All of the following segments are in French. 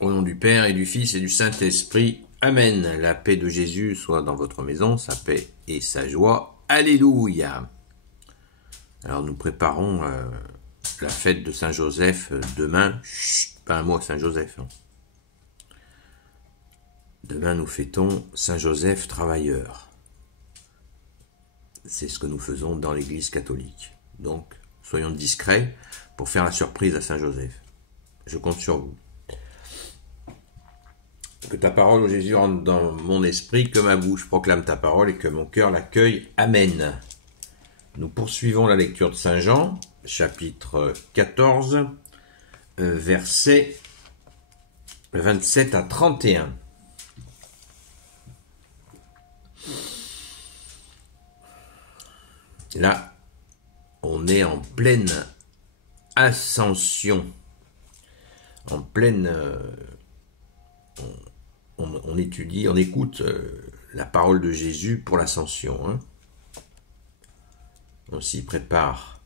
Au nom du Père et du Fils et du Saint-Esprit. Amen. La paix de Jésus soit dans votre maison, sa paix et sa joie. Alléluia. Alors nous préparons la fête de Saint-Joseph demain. Chut, pas un mot à Saint-Joseph. Hein. Demain nous fêtons Saint-Joseph travailleur. C'est ce que nous faisons dans l'Église catholique. Donc soyons discrets pour faire la surprise à Saint-Joseph. Je compte sur vous. Que ta parole, ô Jésus, rentre dans mon esprit, que ma bouche proclame ta parole et que mon cœur l'accueille. Amen. Nous poursuivons la lecture de Saint Jean, chapitre 14, versets 27 à 31. Là, on est en pleine ascension, en pleine... On étudie, on écoute la parole de Jésus pour l'ascension. Hein. On s'y prépare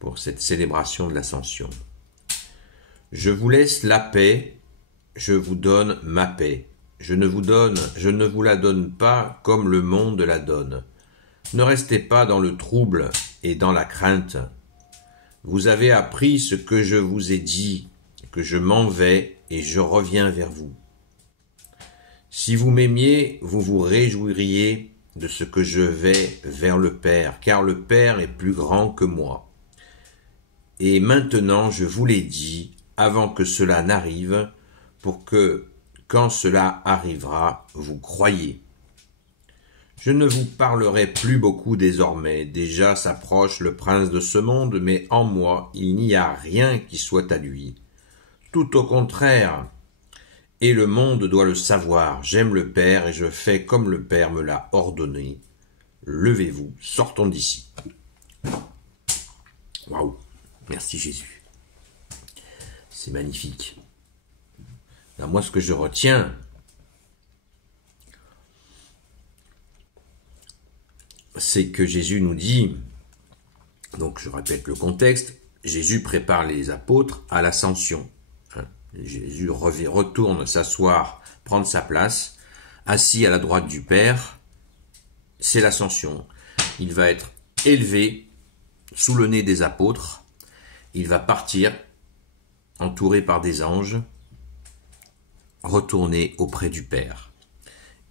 pour cette célébration de l'ascension. Je vous laisse la paix, je vous donne ma paix. Je ne vous la donne pas comme le monde la donne. Ne restez pas dans le trouble et dans la crainte. Vous avez appris ce que je vous ai dit, que je m'en vais et je reviens vers vous. Si vous m'aimiez, vous vous réjouiriez de ce que je vais vers le Père, car le Père est plus grand que moi. Et maintenant, je vous l'ai dit, avant que cela n'arrive, pour que, quand cela arrivera, vous croyiez. Je ne vous parlerai plus beaucoup désormais, déjà s'approche le prince de ce monde, mais en moi, il n'y a rien qui soit à lui. Tout au contraire, et le monde doit le savoir, j'aime le Père et je fais comme le Père me l'a ordonné. Levez-vous, sortons d'ici. Waouh, merci Jésus. C'est magnifique. Là, moi, ce que je retiens, c'est que Jésus nous dit, donc je répète le contexte, Jésus prépare les apôtres à l'ascension. Jésus retourne s'asseoir, prendre sa place, assis à la droite du Père, c'est l'ascension. Il va être élevé sous le nez des apôtres, il va partir, entouré par des anges, retourner auprès du Père.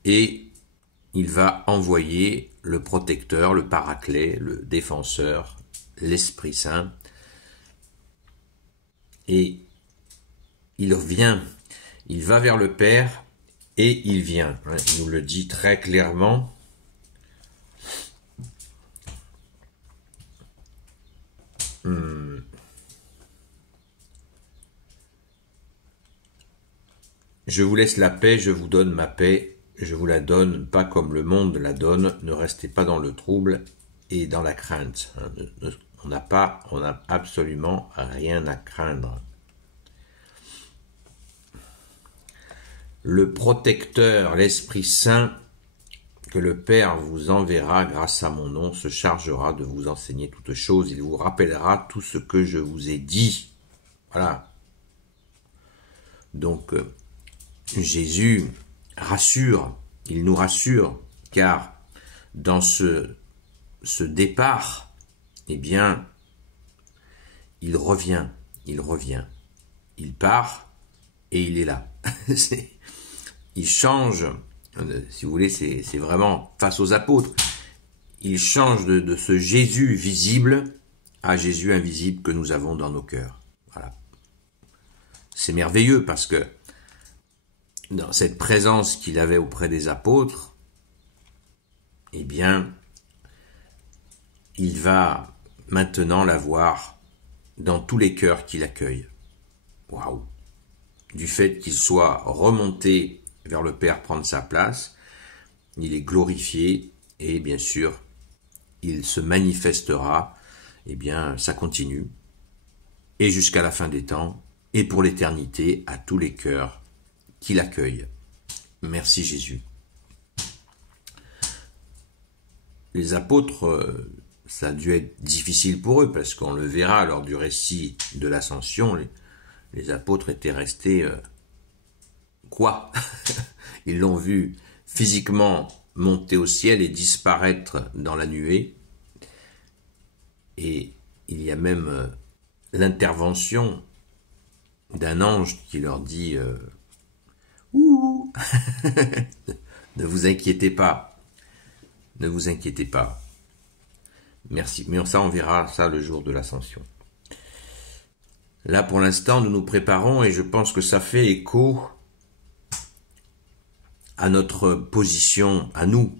Et il va envoyer le protecteur, le paraclet, le défenseur, l'Esprit Saint, et il revient, il va vers le Père et il vient. Il nous le dit très clairement. Je vous laisse la paix, je vous donne ma paix, je vous la donne pas comme le monde la donne, ne restez pas dans le trouble et dans la crainte. On n'a absolument rien à craindre. Le protecteur, l'Esprit Saint, que le Père vous enverra grâce à mon nom, se chargera de vous enseigner toutes choses. Il vous rappellera tout ce que je vous ai dit. Voilà. Donc, Jésus rassure, il nous rassure, car dans ce départ, eh bien, il revient, il part et il est là. Il change, si vous voulez, c'est vraiment face aux apôtres, il change de ce Jésus visible à Jésus invisible que nous avons dans nos cœurs. Voilà. C'est merveilleux parce que dans cette présence qu'il avait auprès des apôtres, eh bien, il va maintenant l'avoir dans tous les cœurs qu'il accueille. Waouh! Du fait qu'il soit remonté vers le Père prendre sa place, il est glorifié et bien sûr, il se manifestera, eh bien, ça continue, et jusqu'à la fin des temps, et pour l'éternité, à tous les cœurs qui l'accueillent. Merci Jésus. Les apôtres, ça a dû être difficile pour eux, parce qu'on le verra lors du récit de l'ascension, Les apôtres étaient restés... quoi? Ils l'ont vu physiquement monter au ciel et disparaître dans la nuée. Et il y a même l'intervention d'un ange qui leur dit ouh, ne vous inquiétez pas, ne vous inquiétez pas. Merci, mais ça on verra ça le jour de l'ascension. Là pour l'instant nous nous préparons et je pense que ça fait écho à notre position, à nous,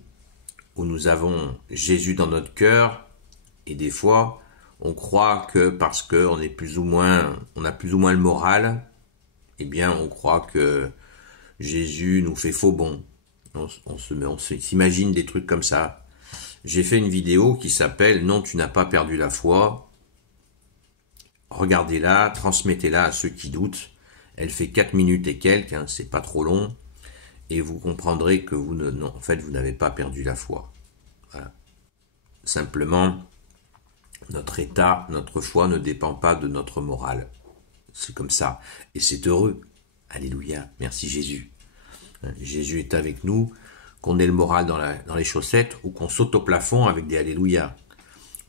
où nous avons Jésus dans notre cœur, et des fois, on croit que parce qu'on est plus ou moins, on a plus ou moins le moral, eh bien, on croit que Jésus nous fait faux bon. On s'imagine des trucs comme ça. J'ai fait une vidéo qui s'appelle « Non, tu n'as pas perdu la foi ». Regardez-la, transmettez-la à ceux qui doutent. Elle fait 4 minutes et quelques, hein, c'est pas trop long. Et vous comprendrez que vous n'avez pas perdu la foi. Voilà. Simplement, notre état, notre foi ne dépend pas de notre morale. C'est comme ça. Et c'est heureux. Alléluia. Merci Jésus. Jésus est avec nous, qu'on ait le moral dans les chaussettes ou qu'on saute au plafond avec des Alléluia.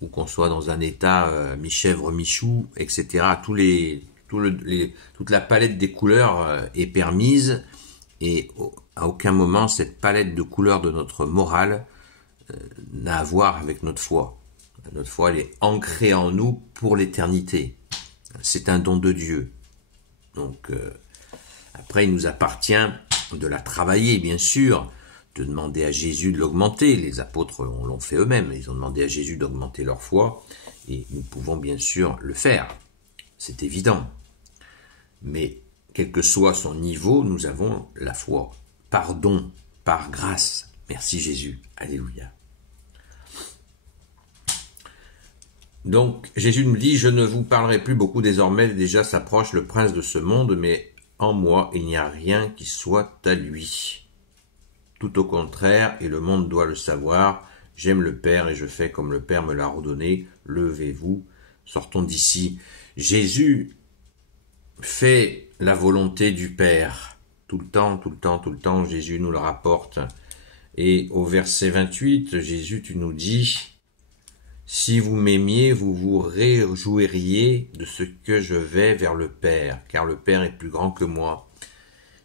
Ou qu'on soit dans un état mi-chèvre, mi-chou, etc. Toute la palette des couleurs est permise et à aucun moment cette palette de couleurs de notre morale n'a à voir avec notre foi. Notre foi, elle est ancrée en nous pour l'éternité. C'est un don de Dieu. Donc, après, il nous appartient de la travailler, bien sûr, de demander à Jésus de l'augmenter. Les apôtres l'ont fait eux-mêmes. Ils ont demandé à Jésus d'augmenter leur foi. Et nous pouvons bien sûr le faire. C'est évident. Mais, quel que soit son niveau, nous avons la foi. Par don, par grâce. Merci Jésus. Alléluia. Donc, Jésus nous dit, je ne vous parlerai plus beaucoup désormais, déjà s'approche le prince de ce monde, mais en moi, il n'y a rien qui soit à lui. Tout au contraire, et le monde doit le savoir, j'aime le Père et je fais comme le Père me l'a ordonné, levez-vous, sortons d'ici. Jésus fait la volonté du Père. Tout le temps, Jésus nous le rapporte. Et au verset 28, Jésus, tu nous dis, si vous m'aimiez, vous vous réjouiriez de ce que je vais vers le Père, car le Père est plus grand que moi.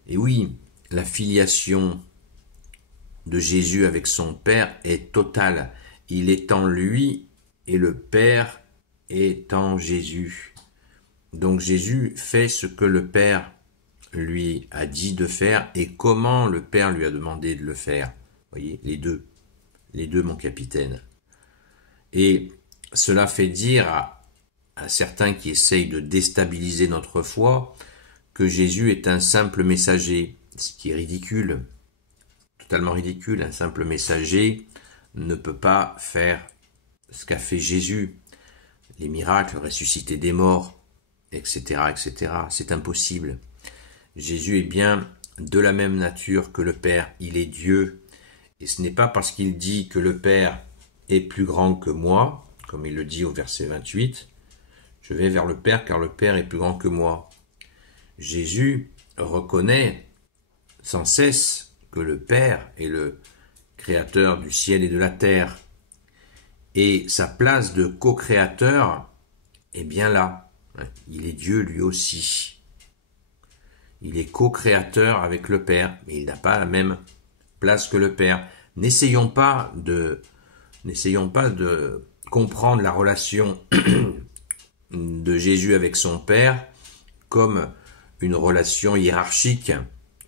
Et oui, la filiation de Jésus avec son Père est totale. Il est en lui et le Père est en Jésus. Donc Jésus fait ce que le Père lui a dit de faire et comment le Père lui a demandé de le faire. Voyez, les deux, mon capitaine. Et cela fait dire à certains qui essayent de déstabiliser notre foi que Jésus est un simple messager, ce qui est ridicule, totalement ridicule. Un simple messager ne peut pas faire ce qu'a fait Jésus, les miracles, ressusciter des morts, etc., etc. C'est impossible. Jésus est bien de la même nature que le Père, il est Dieu, et ce n'est pas parce qu'il dit que le Père est plus grand que moi, comme il le dit au verset 28, je vais vers le Père car le Père est plus grand que moi. Jésus reconnaît sans cesse que le Père est le créateur du ciel et de la terre, et sa place de co-créateur est bien là. Il est Dieu lui aussi. Il est co-créateur avec le Père, mais il n'a pas la même place que le Père. N'essayons pas de comprendre la relation de Jésus avec son Père comme une relation hiérarchique,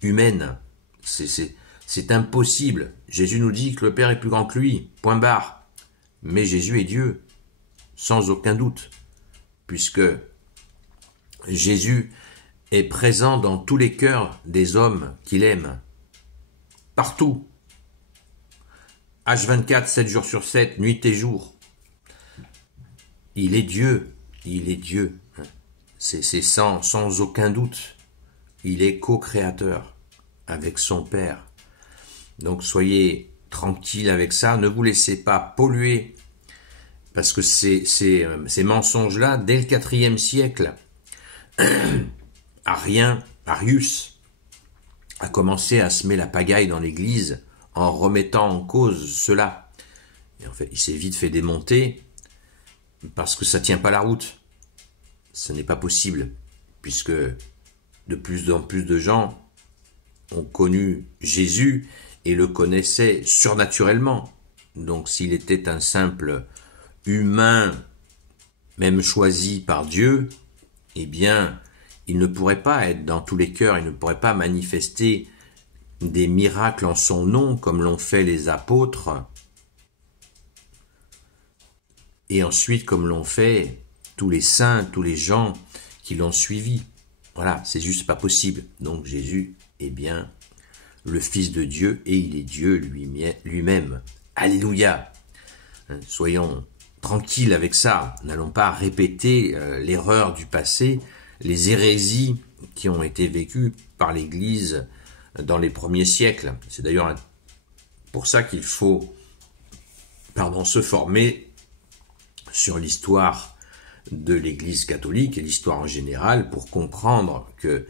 humaine. C'est impossible. Jésus nous dit que le Père est plus grand que lui, point barre. Mais Jésus est Dieu, sans aucun doute, puisque Jésus est présent dans tous les cœurs des hommes qu'il aime, partout. H24, 7 jours sur 7, nuit et jour. Il est Dieu, C'est sans aucun doute. Il est co-créateur avec son Père. Donc soyez tranquille avec ça, ne vous laissez pas polluer, parce que ces mensonges-là, dès le IVe siècle, Arius, a commencé à semer la pagaille dans l'Église en remettant en cause cela. Et en fait, il s'est vite fait démonter parce que ça ne tient pas la route. Ce n'est pas possible, puisque de plus en plus de gens ont connu Jésus et le connaissaient surnaturellement. Donc s'il était un simple humain, même choisi par Dieu, eh bien, il ne pourrait pas être dans tous les cœurs, il ne pourrait pas manifester des miracles en son nom comme l'ont fait les apôtres, et ensuite comme l'ont fait tous les saints, tous les gens qui l'ont suivi. Voilà, c'est juste pas possible. Donc Jésus est bien le Fils de Dieu et il est Dieu lui-même. Alléluia. Soyons tranquilles avec ça. N'allons pas répéter l'erreur du passé, les hérésies qui ont été vécues par l'Église dans les premiers siècles. C'est d'ailleurs pour ça qu'il faut se former sur l'histoire de l'Église catholique et l'histoire en général pour comprendre que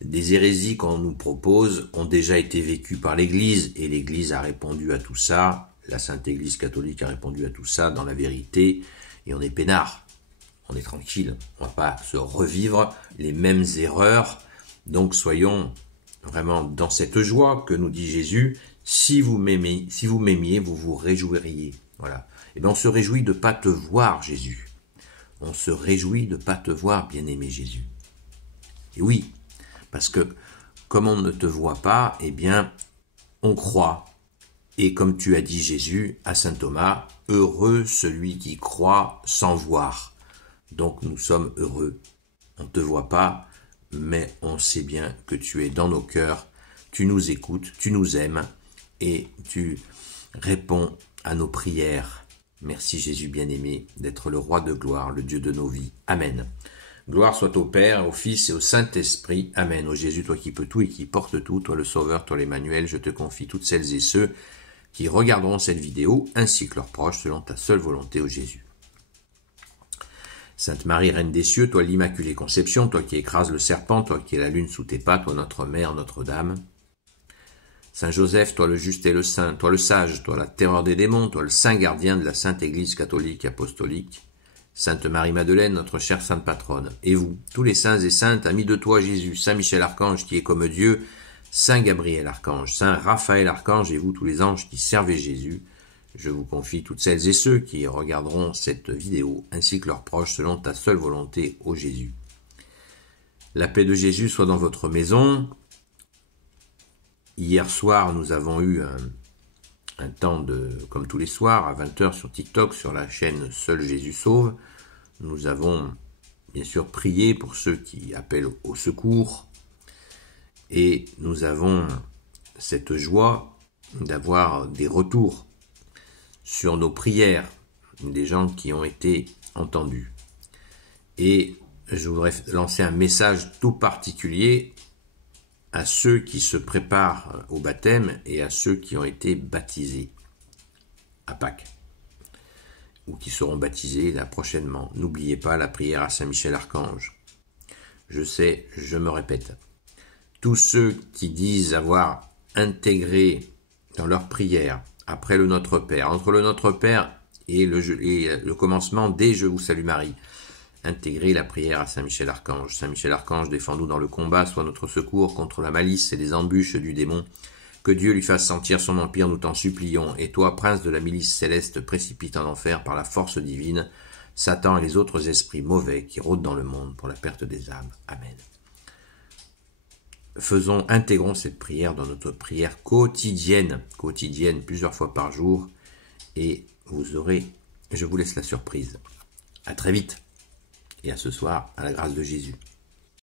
des hérésies qu'on nous propose ont déjà été vécues par l'Église et l'Église a répondu à tout ça, la Sainte Église catholique a répondu à tout ça dans la vérité et on est peinard, on est tranquille, on va pas se revivre les mêmes erreurs. Donc soyons vraiment dans cette joie que nous dit Jésus, si vous m'aimiez, vous vous réjouiriez. Voilà. Et bien on se réjouit de ne pas te voir, Jésus. On se réjouit de ne pas te voir, bien-aimé Jésus. Et oui, parce que comme on ne te voit pas, eh bien, on croit. Et comme tu as dit Jésus à saint Thomas, heureux celui qui croit sans voir. Donc nous sommes heureux. On ne te voit pas, mais on sait bien que tu es dans nos cœurs, tu nous écoutes, tu nous aimes et tu réponds à nos prières. Merci Jésus bien-aimé d'être le roi de gloire, le Dieu de nos vies. Amen. Gloire soit au Père, au Fils et au Saint-Esprit. Amen. Ô Jésus, toi qui peux tout et qui portes tout, toi le Sauveur, toi l'Emmanuel, je te confie toutes celles et ceux qui regarderont cette vidéo, ainsi que leurs proches, selon ta seule volonté, ô Jésus. Sainte Marie, Reine des cieux, toi l'Immaculée Conception, toi qui écrases le serpent, toi qui es la lune sous tes pas, toi notre Mère, Notre-Dame. Saint Joseph, toi le juste et le saint, toi le sage, toi la terreur des démons, toi le saint gardien de la Sainte Église catholique apostolique. Sainte Marie-Madeleine, notre chère sainte patronne. Et vous, tous les saints et saintes, amis de toi Jésus, Saint Michel Archange qui est comme Dieu, Saint Gabriel Archange, Saint Raphaël Archange et vous tous les anges qui servez Jésus, je vous confie toutes celles et ceux qui regarderont cette vidéo, ainsi que leurs proches, selon ta seule volonté, ô Jésus. La paix de Jésus soit dans votre maison. Hier soir, nous avons eu un temps comme tous les soirs, à 20h sur TikTok, sur la chaîne Seul Jésus Sauve. Nous avons bien sûr prié pour ceux qui appellent au secours. Et nous avons cette joie d'avoir des retours sur nos prières, des gens qui ont été entendus. Et je voudrais lancer un message tout particulier à ceux qui se préparent au baptême et à ceux qui ont été baptisés à Pâques ou qui seront baptisés là prochainement. N'oubliez pas la prière à Saint Michel Archange. Je sais, je me répète, tous ceux qui disent avoir intégré dans leur prière, après le Notre Père, entre le Notre Père et le commencement des Je vous salue Marie, intégrer la prière à Saint Michel Archange. Saint Michel Archange, défends-nous dans le combat, sois notre secours contre la malice et les embûches du démon. Que Dieu lui fasse sentir son empire, nous t'en supplions. Et toi, prince de la milice céleste, précipite en enfer par la force divine Satan et les autres esprits mauvais qui rôdent dans le monde pour la perte des âmes. Amen. Intégrons cette prière dans notre prière quotidienne, plusieurs fois par jour, et je vous laisse la surprise. À très vite, et à ce soir, à la grâce de Jésus.